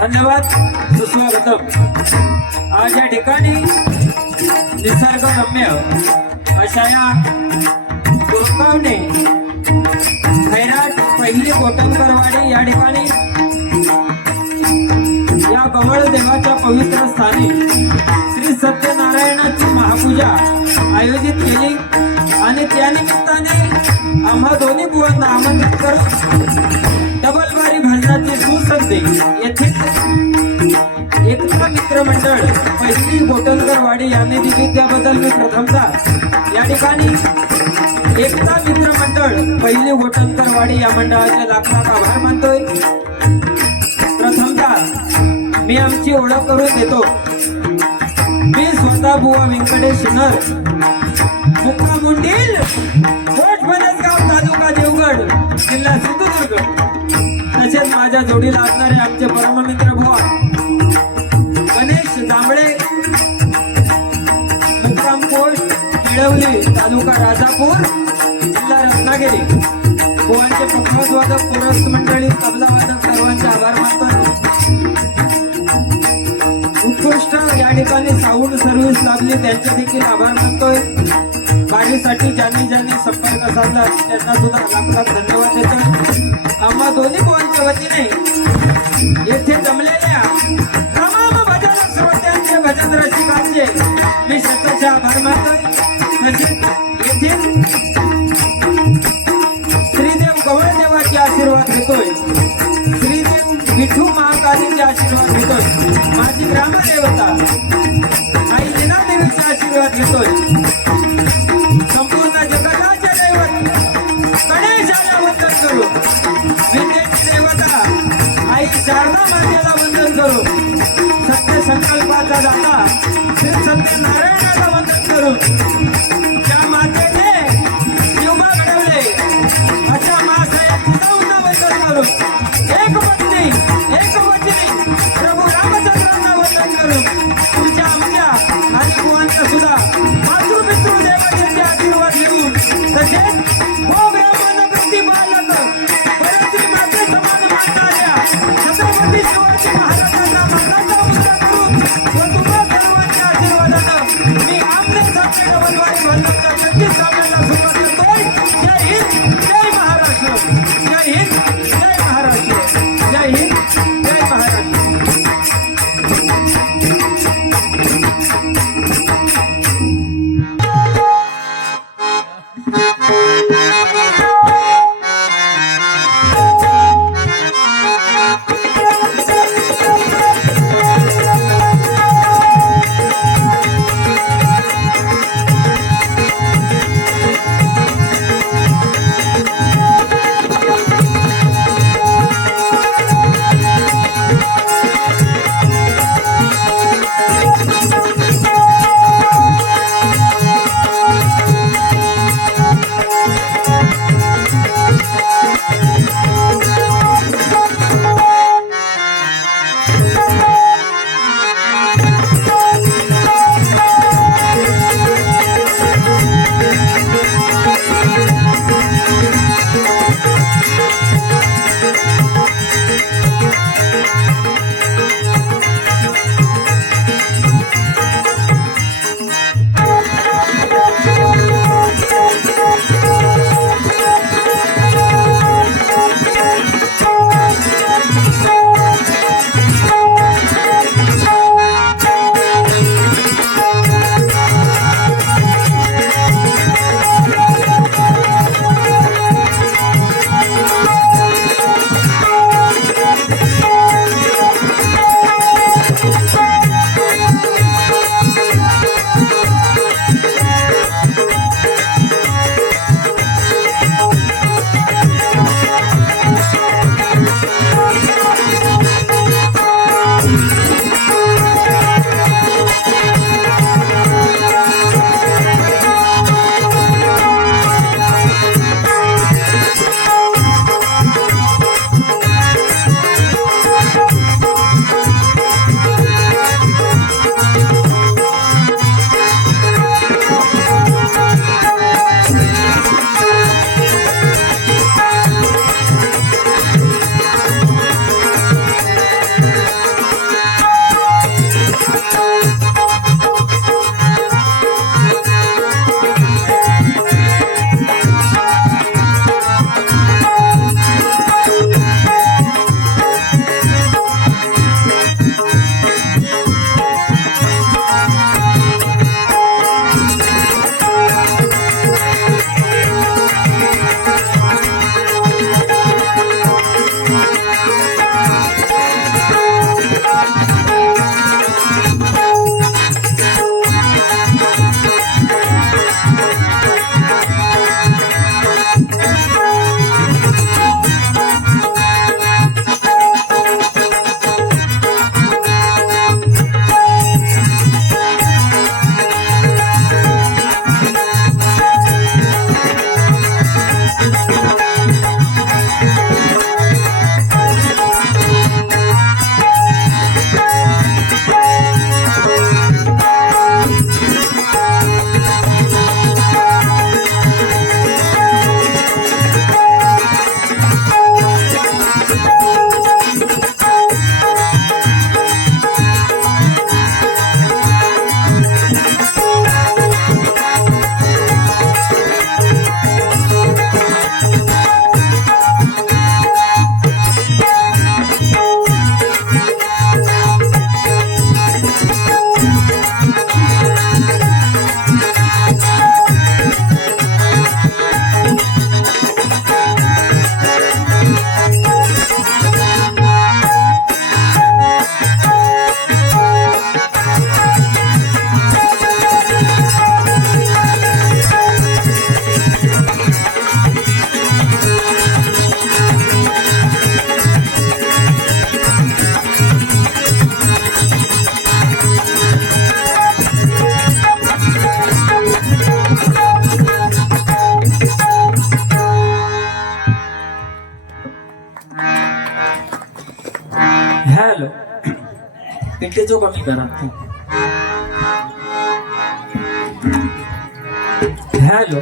धन्यवाद, सुस्वागतम। आज या ठिकाणी निसर्गरम्य अशा या दुर्गावणे खैराट पहिली कोटणकरवाडी या ठिकाणी या कमळ देवाच्या पवित्र स्थानी श्री सत्यनारायणाची महापूजा आयोजित केली आणि त्या निमित्ताने आम्हा दोन्ही बुवांना आमंत्रित करून डबलबारी भजनाची सुसंधी येथील एकता मित्र मंडळ पहिली कोटणकरवाडी यांनी दिली, त्याबद्दल मी प्रथमतः या ठिकाणी एकता मित्र मंडळ पहिली कोटणकरवाडी या मंडळाचे लाख लाख आभार मानतोय। प्रथमतः मी आमची ओळख करून देतो। मी स्वतः बुवा व्यंकटेश शिनर, मुक्काम मुंडील, कोट बनसगाव, तालुका देवगड, जिल्हा सिंधुदुर्ग। तसेच माझ्या जोडीला असणारे आमचे परममित्र बुवा गणेश जांभळे, मुक्काम पोस्ट केळवली, तालुका राजापूर, जिल्हा रत्नागिरी। बुवांचे पखवाजवादक, कोरस मंडळी, तबलावादक सर्वांचे आभार मानतो। उत्कृष्ट या ठिकाणी साऊंड सर्व्हिस लाभली, त्यांचे देखील आभार मानतोय। गाडीसाठी ज्यांनी संपर्क साधला त्यांना सुद्धा लाख लाख धन्यवाद देतो। आम्हा दोन्ही बुवांच्या वतीने येथे जमलेल्या तमाम भजन श्रोत्यांचे, भजन रसिकांचे मी शतशः आभार मानतोय। तसेच येथील श्रीदेव गवळदेवाचे आशीर्वाद घेतोय, श्रीदेव विठू महाकालीचे आशीर्वाद घेतोय, माझी ग्रामदेवता आई लीनादेवीचे आशीर्वाद घेतोय। संपूर्ण जगताचे दैवत गणेशाला वंदन करू, विद्येची देवता आई शारदा मातेला वंदन करू, सत्य संकल्पाचा दाता श्री सत्यनारायणाला वंदन करू। त्या मातेने शिवबा घडवले अशा मासाहेब जिजाऊंना वंदन करू, एक पत्नी एक वचनी प्रभू रामचंद्रांना वंदन करू। तुमच्या आमच्या आणि बुवांचा सुद्धा मातृपितृ देवतेचे आशीर्वाद घेऊन, तसेच हो ब्राह्मण प्रतिपालक परश्री माते समान मानणाऱ्या छत्रपती शिवाजी महाराजांना मानाचा मुद्दा करून व तुम्हा सर्वांच्या आशीर्वादानं मी आमने सामने डबलबारी भजनाच्या 36 सामन्याला सुरुवात करतोय। जय हिंद, जय महाराष्ट्र, जय हिंद, जय महाराष्ट्र, जय हिंद, जय महाराष्ट्र। हॅलो पिठेचो कमी करा हॅलो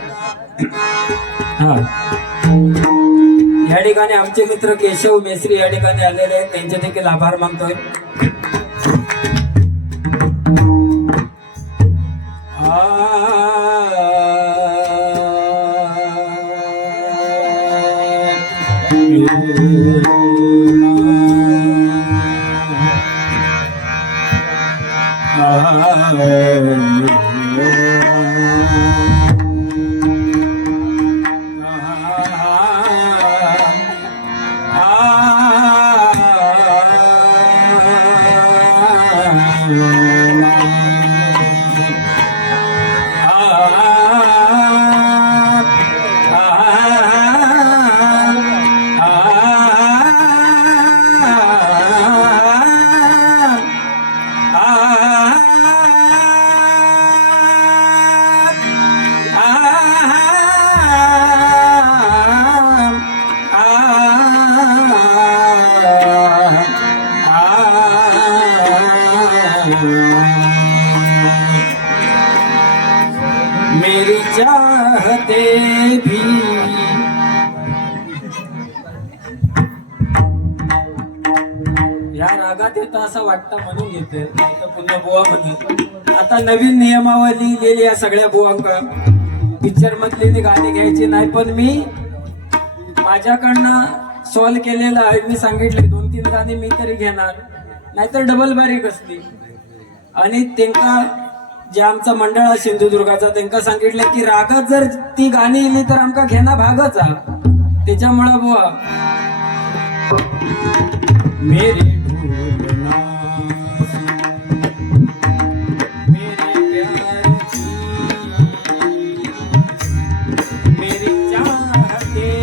हा या ठिकाणी आमचे मित्र केशव मेसरी या ठिकाणी आलेले आहेत त्यांचे देखील आभार मानतोय मेरी चाहते भी या रागात येतं असं वाटतं म्हणून घेते पुन्हा बुवा म्हणून आता नवीन नियमावली लिहिली या सगळ्या बुवांका पिक्चर मधली गाणी घ्यायची नाही पण मी माझ्याकडनं सॉल्व केलेलं आहे मी सांगितले 2-3 गाणी मी तरी घेणार नाहीतर डबल बारीक असली आणि त्यांना जे आमचा मंडळ आहे सिंधुदुर्गाचा त्यांना सांगितलं की रागात जर ती गाणी इली तर आमका घेणं भागच आहे त्याच्यामुळं बुवा मेरी भूलना मेरे प्यार की मेरी चाहते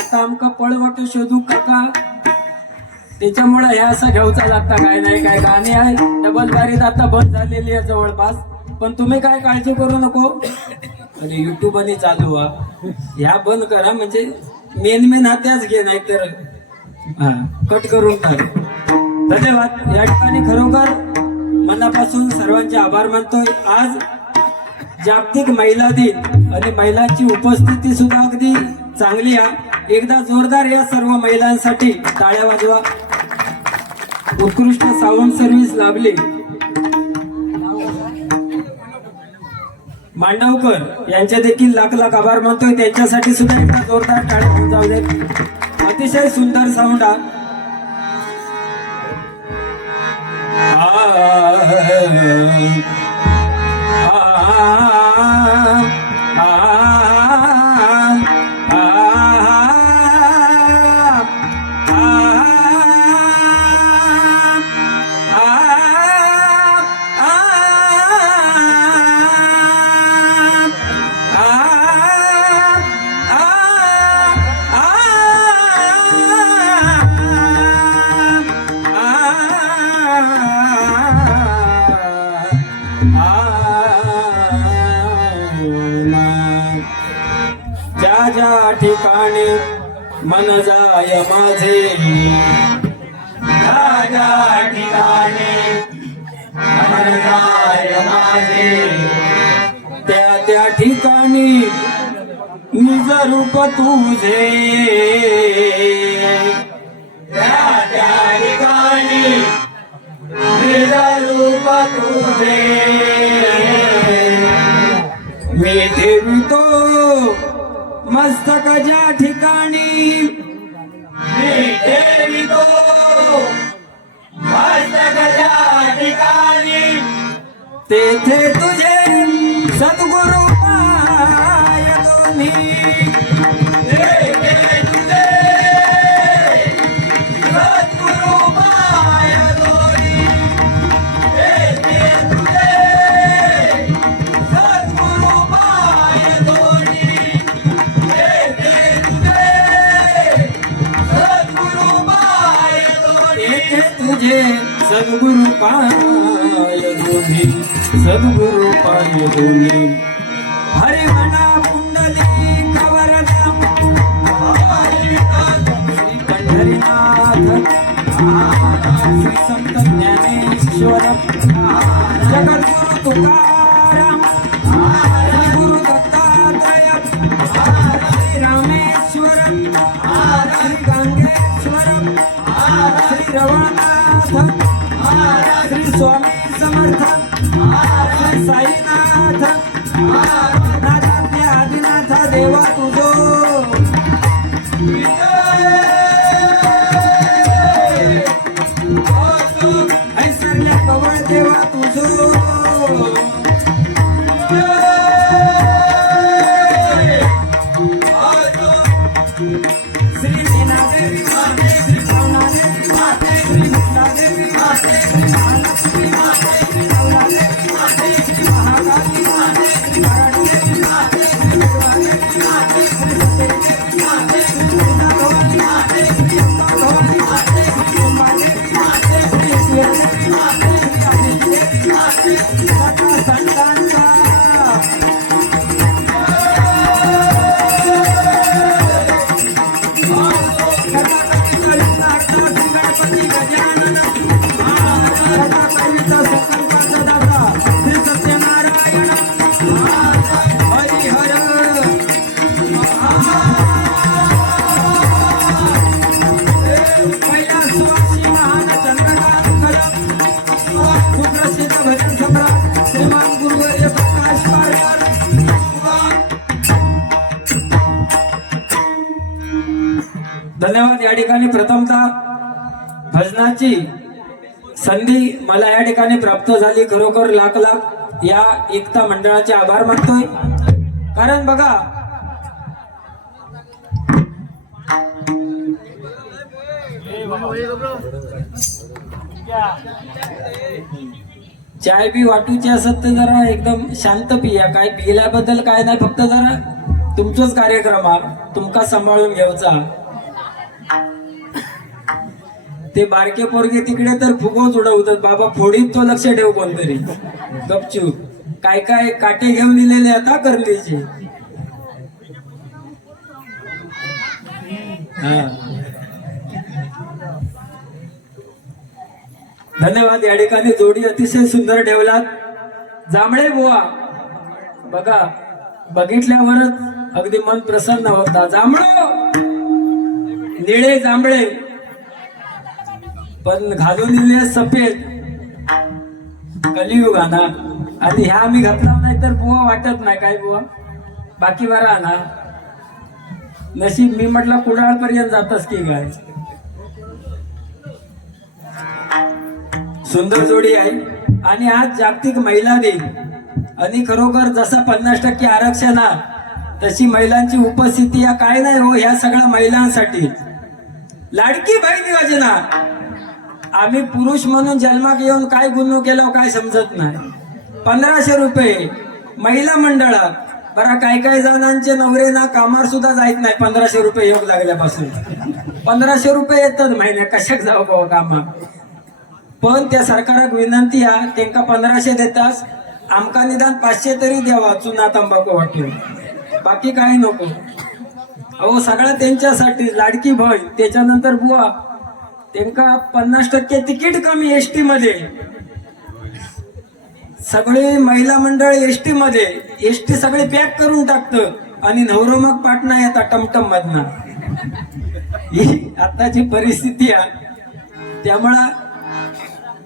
आता आमका पळवट शोधू काका त्याच्यामुळे ह्या असं घेऊचा लागता काय नाही काय गाणी आहे डबल बारीत आता बंद झालेली आहे जवळपास पण तुम्ही काय काळजी करू नको आणि युट्यूब आणि चालू ह्या बंद करा म्हणजे मेन हा त्याच घे नाही तर हा कट करून टाक धन्यवाद या ठिकाणी खरोखर मनापासून सर्वांचे आभार मानतोय आज जागतिक महिला दिन आणि महिलांची उपस्थिती सुद्धा अगदी चांगली आहे एकदा जोरदार या सर्व महिलांसाठी टाळ्या वाजवा उत्कृष्ट साऊंड सर्व्हिस लाभली मांडवकर यांचे देखील लाख आभार मानतोय त्यांच्यासाठी सुद्धा एकदा जोरदार टाळ्या होऊन जाऊ देत अतिशय सुंदर साऊंड ज्या ठिकाणी मन जाय माझे ज्या ठिकाणी मन जाय माझे त्या ठिकाणी निज रूप तुझे त्या ठिकाणी निज रूप तुझे मी ठेवतो मस्तक ज्या ठिकाणी मी ठेवितो मस्तक ज्या ठिकाणी तेथे तुझे सद्गुरु पाय दोन्ही तेथे तुझे सद्गुरु पाय दोन्ही तेथे तुझे तुझे सद्गुरु पाय दोन्ही, सद्गुरु पाय दोन्ही. हरे म्हणा कुंडली कवरदा श्री पंढरीनाथ, श्री संत ज्ञानेश्वर, जगद्गुरु तुकाराम, श्री गुरु दत्तात्रय, श्री रामेश्वर, श्री गांगेश्वर, श्री रवनाथ, श्री स्वामी समर्थ, श्री साईनाथ, नाथाज्ञ आदिनाथ देवा तुझो ऐसरले कवळ देवा तुझो श्री मीनादेवी माते, श्री भावनादेवी माते, श्री मुक्तादेवी माते, श्री महालक्ष्मी माते, श्री नवलादेवी माते, श्री महाकाली माते, श्री मराठदेवी माते, श्री दुर्गादेवी माते, श्री सत्यदेवी माते, श्री दुर्गा भवानी माते, श्री अंबा भवानी माते, श्री उमादेवी माते, श्री ईश्वरदेवी माते, श्री अभिदेवी माते, सदा संतांचा गणपती गजानन, सदा कविता संकल्पाचा दाता श्री सत्यनारायण हरिहर. पहिला सुवासी महान चंद्रकांत सुप्रसिद्ध भजन सम्राट श्रीमान गुरुवर्य प्रकाश पारकर. धन्यवाद. या ठिकाणी प्रथमतः भजनाची संधी मला या ठिकाणी प्राप्त झाली. खरोखर लाख लाख या एकता मंडळाचे आभार मानतोय. कारण बघा, चाय बी वाटूची असत तर जरा एकदम शांत पिया. काय पिल्याबद्दल काय नाही, फक्त जरा तुमचंच कार्यक्रम हा तुमका सांभाळून घ्यायचा. ते बारके पोरगे तिकडे तर फुगोच उडवतात. बाबा फोडीत तो लक्ष ठेव कोणतरी गपचूप. काय काय काटे घेऊन दिलेले आता करलीचे. धन्यवाद. या ठिकाणी जोडी अतिशय सुंदर ठेवलात. जांभळे बुवा बघा, बघितल्यावरच अगदी मन प्रसन्न होता. जांभळो निळे जांभळे पण घालून दिले सफेद. कलियुग ना. आणि ह्या आम्ही घातला नाही तर बुवा वाटत नाही. काय बुवा बाकी बरा ना. नशीब मी म्हटलं कुडाळ पर्यंत जातस की काय. सुंदर जोडी आहे. आणि आज जागतिक महिला दिन. आणि खरोखर जसा 50% आरक्षण तशी महिलांची उपस्थिती या काय नाही हो, ह्या सगळ्या महिलांसाठी. लाडकी बहीण योजना आम्ही पुरुष म्हणून जन्माक येऊन काय गुन्हा केला काय समजत नाही. 1500 रुपये महिला मंडळात. बरा काय काय जणांचे नवरे ना कामावर सुद्धा जायत नाही 1500 रुपये योग लागल्यापासून. 1500 रुपये येतात महिन्या कशाक जाऊ बाबा कामा. पण त्या सरकाराक विनंती आहे, त्यांना 1500 देतास, आमका निदान 500 तरी द्यावा चुना तंबाखू वाटून. बाकी काही नको. अहो सगळं त्यांच्यासाठी. लाडकी बहीण, त्याच्यानंतर बुवा त्यांना 50% तिकीट कमी एसटी मध्ये. सगळे महिला मंडळ एसटी मध्ये. एसटी सगळे पॅक करून टाकतं आणि नवरो मग पाटणा येतात टमटम मधना. ही आताची परिस्थिती आहे. त्यामुळं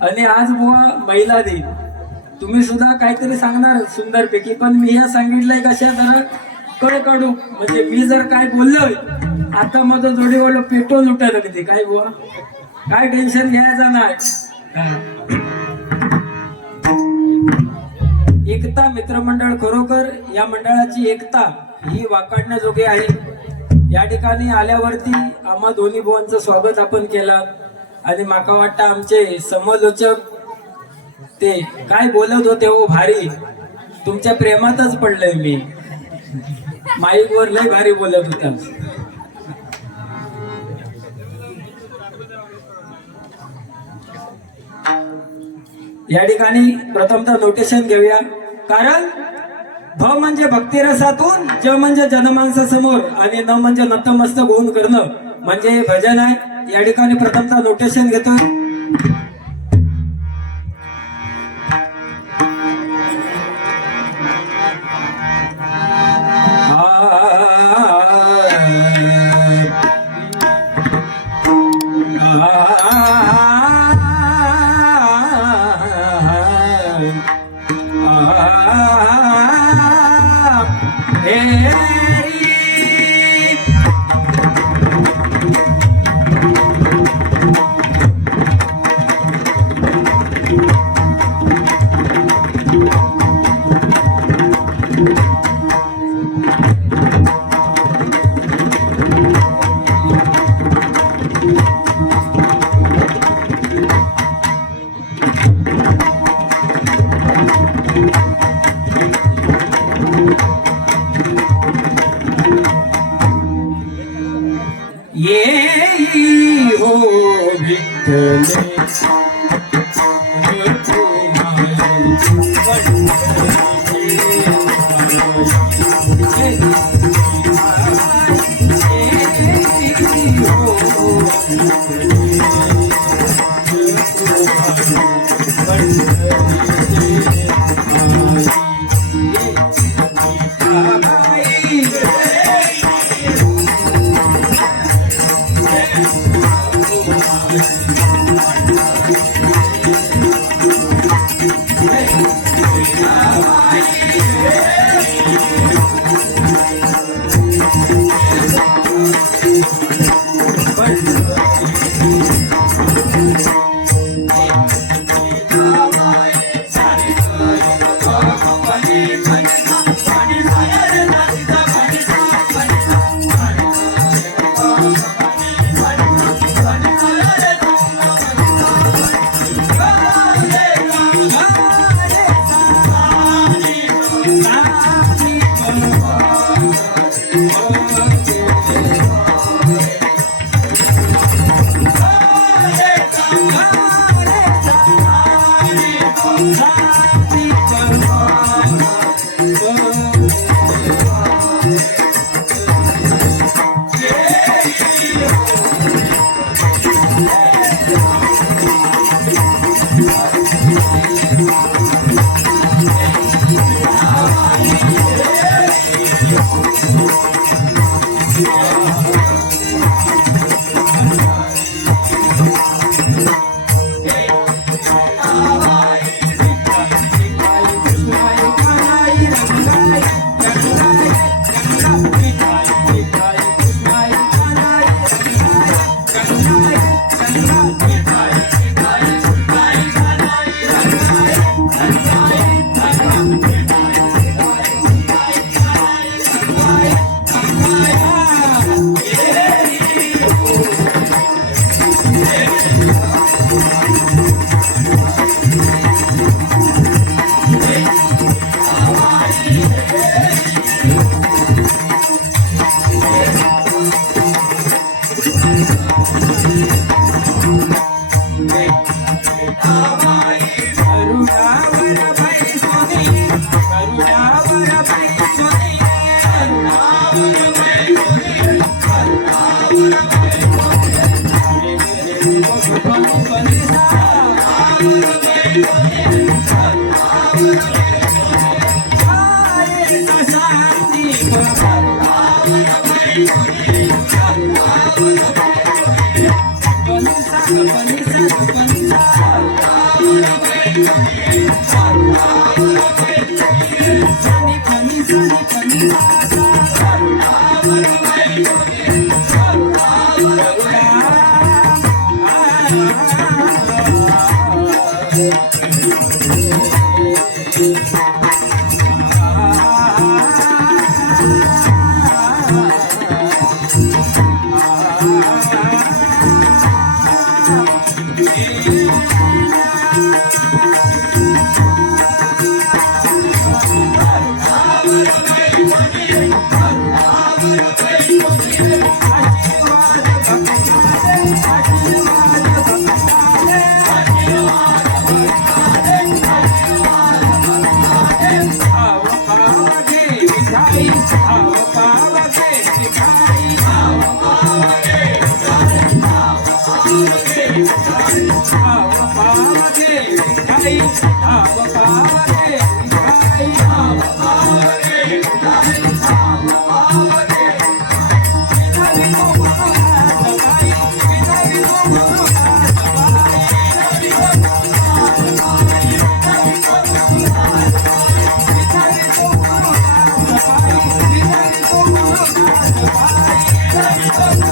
आणि आज बुवा महिला दिन. तुम्ही सुद्धा काहीतरी सांगणार सुंदर पैकी, पण मी ह्या सांगितलंय कशा जरा कळ काढू. म्हणजे मी जर काय बोललोय आता माझं जोडी बोललो पेट्रोल लुटायला किती काय बुवा. काय टेन्शन घ्यायचं नाही. एकता मित्रमंडळ, खरोखर या मंडळाची एकता ही वाकाडण्याजोगी आहे. या ठिकाणी आल्यावरती आम्हा दोन्ही बुवांचं स्वागत आपण केलं. आणि माका वाटतं आमचे समालोचक ते काय बोलत होते हो भारी. तुमच्या प्रेमातच पडलंय मी. माईक वर लय भारी बोलत होता. या ठिकाणी प्रथमतः नोटेशन घेऊया. कारण भ म्हणजे भक्तिरसातून, ज म्हणजे जनमानसासमोर आणि न म्हणजे नतमस्तक होऊन करणं म्हणजे भजन आहे. या ठिकाणी प्रथमतः नोटेशन घेतो. ये हो विठ्ठले धाव पावगे विठाई धाव पावगे विठाई धाव पावगे विठाई धाव पावगे विठाई तो गुरुदास बाई विठाई तो गुरुदास बाई विठाई तो गुरुदास बाई विठाई तो गुरुदास बाई विठाई तो गुरुदास बाई विठाई तो गुरुदास बाई विठाई तो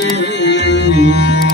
Thank you.